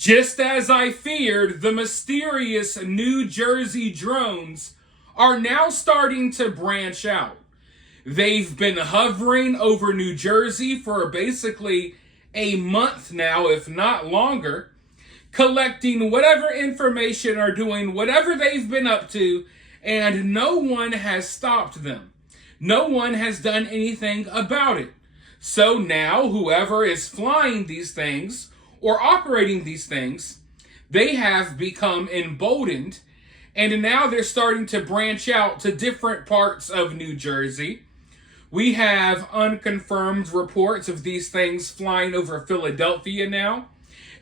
Just as I feared, the mysterious New Jersey drones are now starting to branch out. They've been hovering over New Jersey for basically a month now, if not longer, collecting whatever information or doing whatever they've been up to, and no one has stopped them. No one has done anything about it. So now, whoever is flying these things or operating these things, they have become emboldened, and now they're starting to branch out to different parts of New Jersey. We have unconfirmed reports of these things flying over Philadelphia now,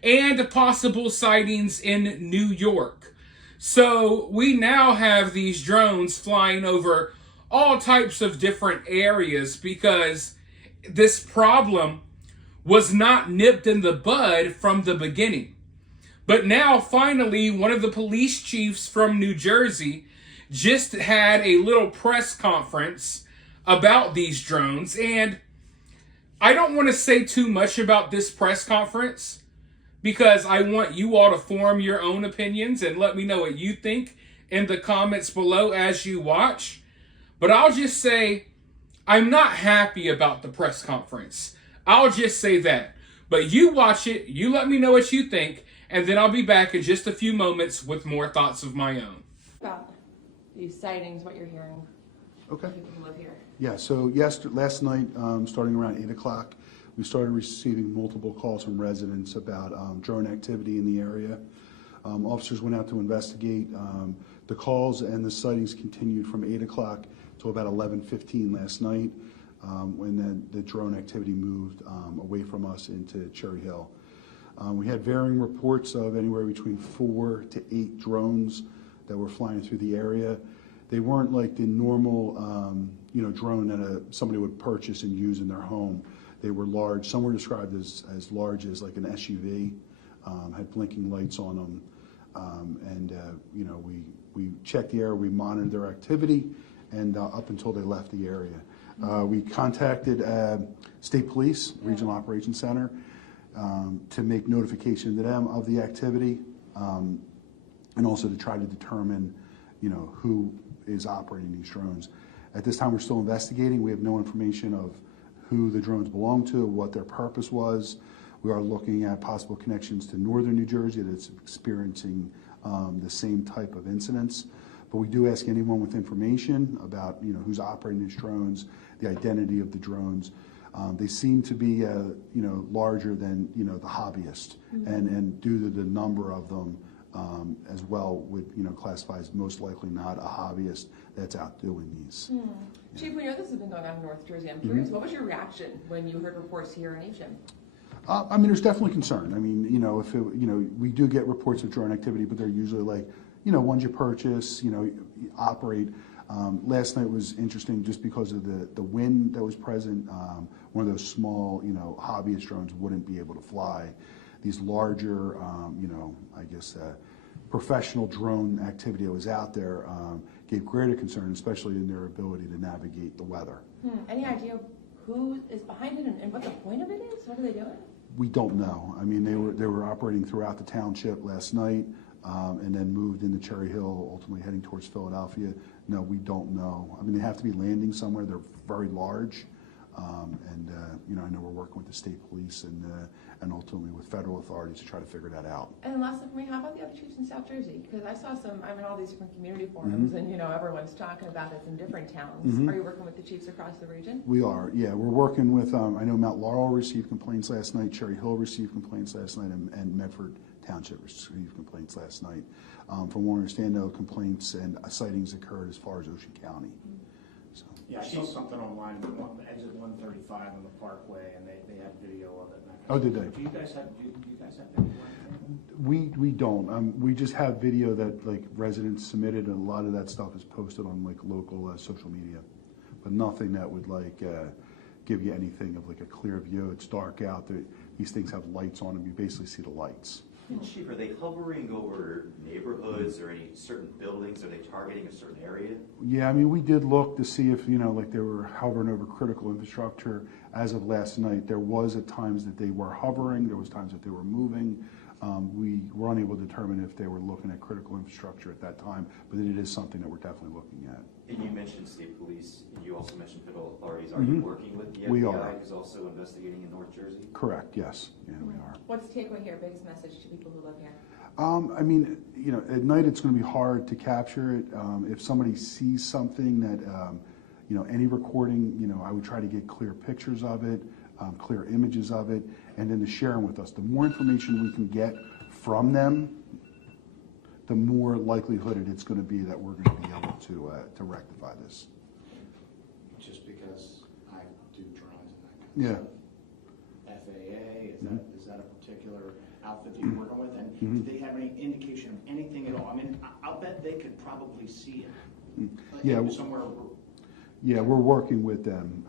and possible sightings in New York. So we now have these drones flying over all types of different areas because this problem was not nipped in the bud from the beginning. But now, finally, one of the police chiefs from New Jersey just had a little press conference about these drones. And I don't want to say too much about this press conference because I want you all to form your own opinions and let me know what you think in the comments below as you watch. But I'll just say I'm not happy about the press conference. I'll just say that. But you watch it, you let me know what you think, and then I'll be back in just a few moments with more thoughts of my own. About these sightings, what you're hearing. Okay. People who live here. Yeah, so last night, starting around 8 o'clock, we started receiving multiple calls from residents about drone activity in the area. Officers went out to investigate. The calls and the sightings continued from 8 o'clock to about 11:15 last night, when the drone activity moved away from us into Cherry Hill. We had varying reports of anywhere between 4 to 8 drones that were flying through the area. They weren't like the normal, drone that somebody would purchase and use in their home. They were large. Some were described as large as like an SUV, had blinking lights on them. We checked the area, we monitored their activity, and up until they left the area. We contacted State Police, Regional Operations Center, to make notification to them of the activity, and also to try to determine, who is operating these drones. At this time, we're still investigating. We have no information of who the drones belong to, what their purpose was. We are looking at possible connections to northern New Jersey that's experiencing the same type of incidents. But we do ask anyone with information about, who's operating these drones, the identity of the drones. They seem to be, larger than, the hobbyist, and due to the number of them, as well would, classify as most likely not a hobbyist that's out doing these. Yeah. Chief, we know this has been going on in North Jersey. I'm curious, what was your reaction when you heard reports here in HM? There's definitely concern. We do get reports of drone activity, but they're usually like, ones you purchase, operate. Last night was interesting just because of the wind that was present. One of those small, hobbyist drones wouldn't be able to fly. These larger, professional drone activity that was out there gave greater concern, especially in their ability to navigate the weather. Any idea who is behind it and what the point of it is? What are they doing? We don't know. They were operating throughout the township last night, and then moved into Cherry Hill, ultimately heading towards Philadelphia. No, we don't know. They have to be landing somewhere. They're very large, I know we're working with the state police and ultimately with federal authorities to try to figure that out. And last thing for me, how about the other chiefs in South Jersey? Because I saw I'm in all these different community forums, and everyone's talking about it in different towns. Are you working with the chiefs across the region? We are, yeah. We're working with, I know Mount Laurel received complaints last night, Cherry Hill received complaints last night, and Medford Township received complaints last night. From what I understand, no complaints and sightings occurred as far as Ocean County. So. Yeah, I saw something online, exit 135 on the Parkway, and they had video of it. Oh, did they? Do you guys have video? We don't. We just have video that residents submitted, and a lot of that stuff is posted on local social media, but nothing that would give you anything of a clear view. It's dark out. These things have lights on them. You basically see the lights. And Chief, are they hovering over neighborhoods or any certain buildings? Are they targeting a certain area? Yeah, we did look to see if, they were hovering over critical infrastructure. As of last night, there was at times that they were hovering, there was times that they were moving. We were unable to determine if they were looking at critical infrastructure at that time, but it is something that we're definitely looking at. And you mentioned state police, and you also mentioned federal authorities. Are you working with the We FBI, are. who's also investigating in North Jersey? Correct, yes, yeah, we are. What's the takeaway here, biggest message to people who live here? I mean, at night it's going to be hard to capture it. If somebody sees something that, any recording, I would try to get clear pictures of it, clear images of it, and then to share them with us. The more information we can get from them, the more likelihood it's going to be that we're going to be able to rectify this. Just because I do drones and that kind of Yeah. stuff. FAA, is that a particular outfit that you're working with? And do they have any indication of anything at all? I mean, I'll bet they could probably see it. Yeah. Somewhere. Yeah, we're working with them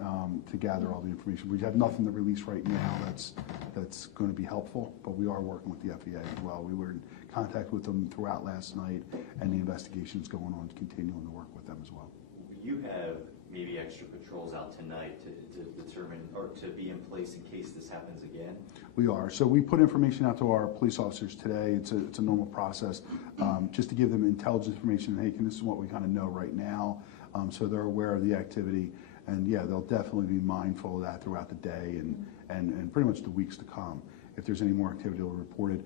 to gather all the information. We have nothing to release right now that's going to be helpful, but we are working with the FAA as well. We were in contact with them throughout last night, and the investigation's going on, continuing to work with them as well. You have maybe extra patrols out tonight to determine or to be in place in case this happens again? We are. So we put information out to our police officers today. It's a normal process, just to give them intelligence information. Hey, this is what we kind of know right now. So they're aware of the activity, and yeah, they'll definitely be mindful of that throughout the day and pretty much the weeks to come. If there's any more activity, they'll report it.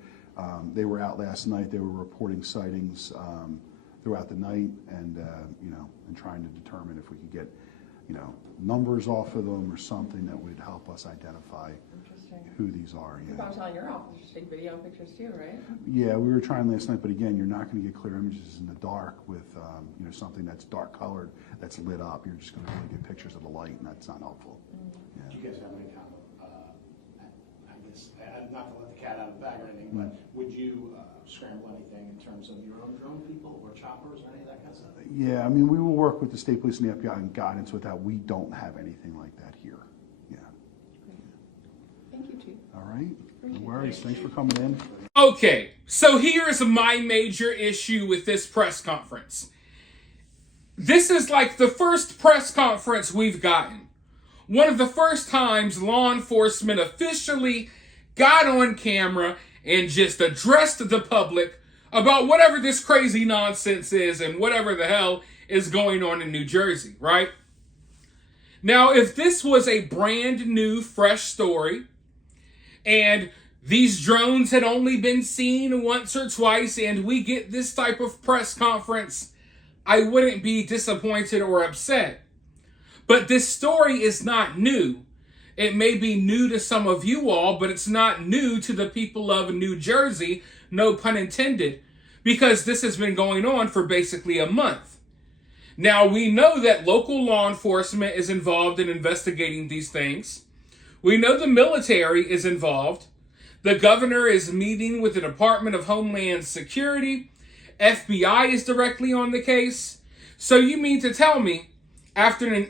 They were out last night. They were reporting sightings throughout the night, and and trying to determine if we could get numbers off of them or something that would help us identify who these are. You're probably telling your officers to take video pictures too, right? Yeah, we were trying last night, but again, you're not going to get clear images in the dark with something that's dark colored, that's lit up. You're just going to really get pictures of the light, and that's not helpful. Yeah. Do you guys have any kind of, I guess, not to let the cat out of the bag or anything, but would you scramble anything in terms of your own drone people or choppers or any of that kind of stuff? Yeah, I mean, we will work with the state police and the FBI and guidance with that. We don't have anything like that here. Yeah. Thank you, Chief. All right. No worries. Thanks for coming in. Okay, so here's my major issue with this press conference. This is like the first press conference we've gotten. One of the first times law enforcement officially got on camera and just addressed the public about whatever this crazy nonsense is and whatever the hell is going on in New Jersey, right? Now, if this was a brand new, fresh story, and these drones had only been seen once or twice, and we get this type of press conference, I wouldn't be disappointed or upset. But this story is not new. It may be new to some of you all, but it's not new to the people of New Jersey, no pun intended, because this has been going on for basically a month. Now, we know that local law enforcement is involved in investigating these things. We know the military is involved. The governor is meeting with the Department of Homeland Security. FBI is directly on the case. So you mean to tell me, after an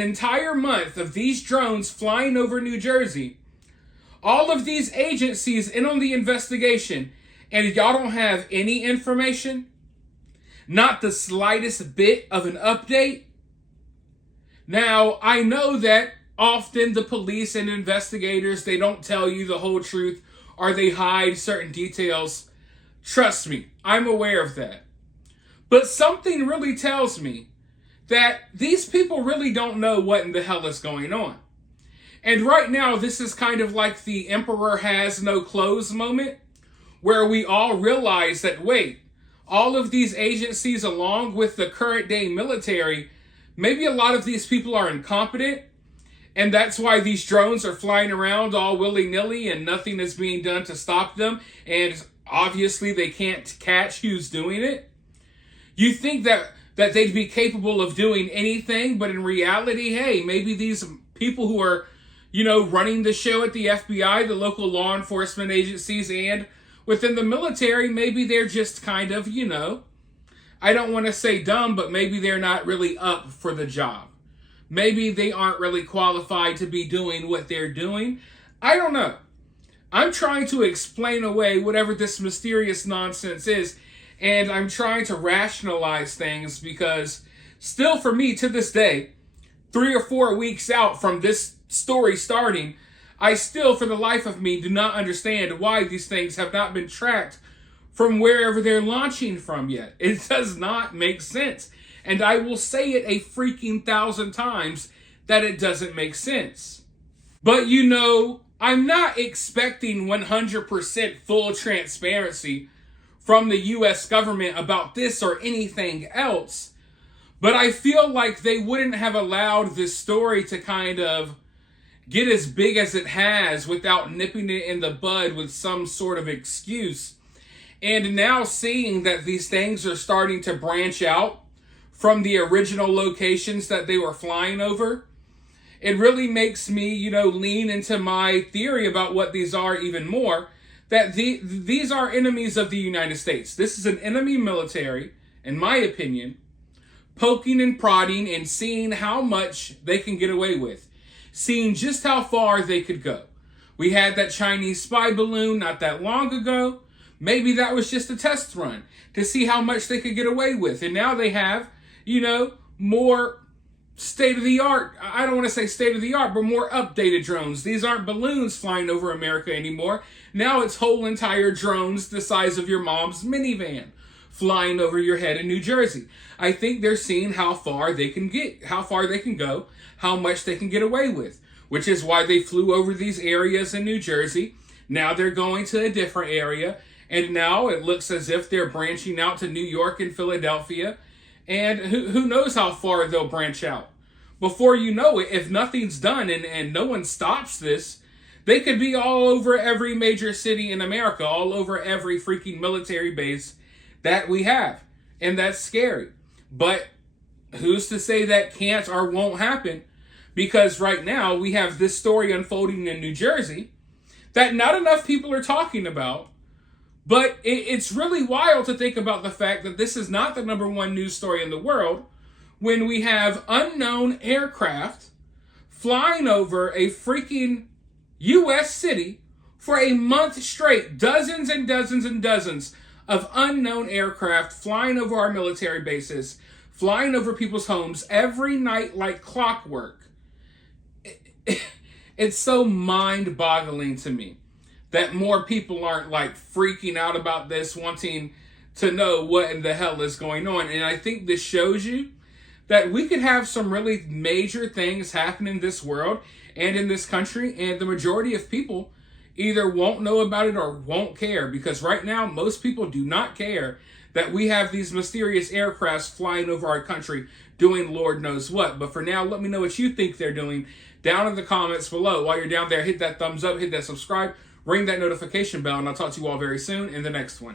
entire month of these drones flying over New Jersey, all of these agencies in on the investigation, and y'all don't have any information? Not the slightest bit of an update? Now, I know that often the police and investigators, they don't tell you the whole truth or they hide certain details. Trust me, I'm aware of that. But something really tells me that these people really don't know what in the hell is going on. And right now, this is kind of like the emperor has no clothes moment, where we all realize that, wait, all of these agencies along with the current day military, maybe a lot of these people are incompetent, and that's why these drones are flying around all willy-nilly and nothing is being done to stop them, and obviously they can't catch who's doing it. You think that they'd be capable of doing anything, but in reality, hey, maybe these people who are, running the show at the FBI, the local law enforcement agencies, and within the military, maybe they're just kind of, I don't want to say dumb, but maybe they're not really up for the job. Maybe they aren't really qualified to be doing what they're doing. I don't know. I'm trying to explain away whatever this mysterious nonsense is, and I'm trying to rationalize things because still for me to this day, 3 or 4 weeks out from this story starting, I still, for the life of me, do not understand why these things have not been tracked from wherever they're launching from yet. It does not make sense. And I will say it a freaking 1,000 times that it doesn't make sense. But you know, I'm not expecting 100% full transparency from the US government about this or anything else. But I feel like they wouldn't have allowed this story to kind of get as big as it has without nipping it in the bud with some sort of excuse. And now seeing that these things are starting to branch out from the original locations that they were flying over, it really makes me, lean into my theory about what these are even more, that these are enemies of the United States. This is an enemy military, in my opinion, poking and prodding and seeing how much they can get away with, seeing just how far they could go. We had that Chinese spy balloon not that long ago. Maybe that was just a test run to see how much they could get away with. And now they have, more state-of-the-art, I don't want to say state-of-the-art, but more updated drones. These aren't balloons flying over America anymore. Now it's whole entire drones the size of your mom's minivan flying over your head in New Jersey. I think they're seeing how far they can get, how far they can go, how much they can get away with, which is why they flew over these areas in New Jersey. Now they're going to a different area, and now it looks as if they're branching out to New York and Philadelphia, and who knows how far they'll branch out. Before you know it, if nothing's done and no one stops this, they could be all over every major city in America, all over every freaking military base that we have. And that's scary. But who's to say that can't or won't happen? Because right now we have this story unfolding in New Jersey that not enough people are talking about. But it's really wild to think about the fact that this is not the #1 news story in the world when we have unknown aircraft flying over a freaking U.S. city for a month straight. Dozens and dozens and dozens of unknown aircraft flying over our military bases, flying over people's homes every night like clockwork. It's so mind-boggling to me that more people aren't like freaking out about this, wanting to know what in the hell is going on. And I think this shows you that we could have some really major things happen in this world and in this country, and the majority of people either won't know about it or won't care, because right now most people do not care that we have these mysterious aircrafts flying over our country doing Lord knows what. But for now, let me know what you think they're doing down in the comments below. While you're down there, hit that thumbs up, hit that subscribe, ring that notification bell, and I'll talk to you all very soon in the next one.